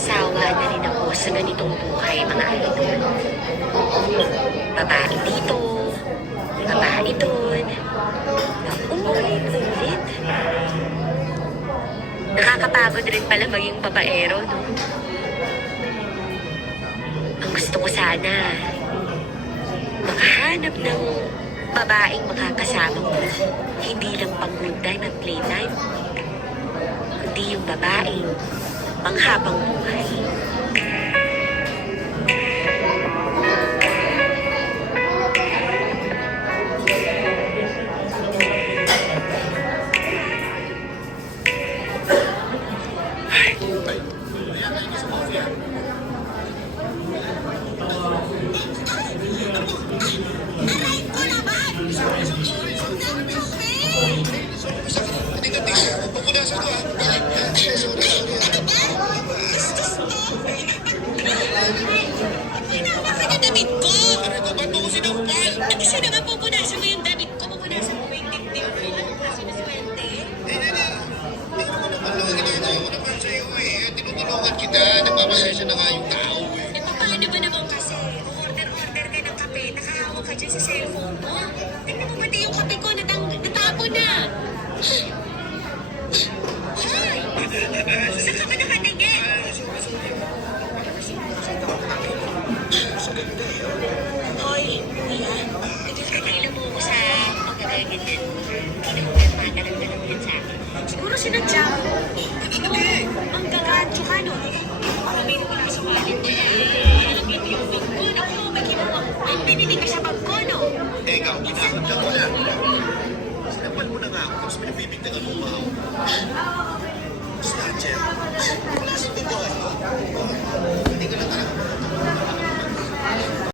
nasasawa na rin ako sa ganitong buhay, mga idol. Babae dito, babae doon, umulit-ulit. Nakakapagod rin pala maging babaero, no? Ang gusto ko sana, makahanap ng babaeng makakasama ko. Hindi lang pang good time at playtime, kundi yung babaeng panghabang buhay. Nagpapasensya na nga yung tao eh. Eh, paano ba naman kasi? Order-order ka ng kape, nakahawak ka dyan sa cellphone mo. Tingnan mo pati yung kape ko, natapon na. Hoy! Saan ka ba nakatingin? Hoy, kuya, nagkakailan mo ako sa pagkagagan din. Hindi mo kaya matalag-talag yan sa akin. Siguro sinadya mo. Ang gagadyo ka, no? Baka may wala sa wallet mo. Alam niyo yung bag ko. Naku, may ginawa. May pinili ka sa bag ko, no? Eh, ikaw, ginamit ka mo na. Sinapan mo na nga ako, tapos pinabibigtagan mo ba ako? Snatcher.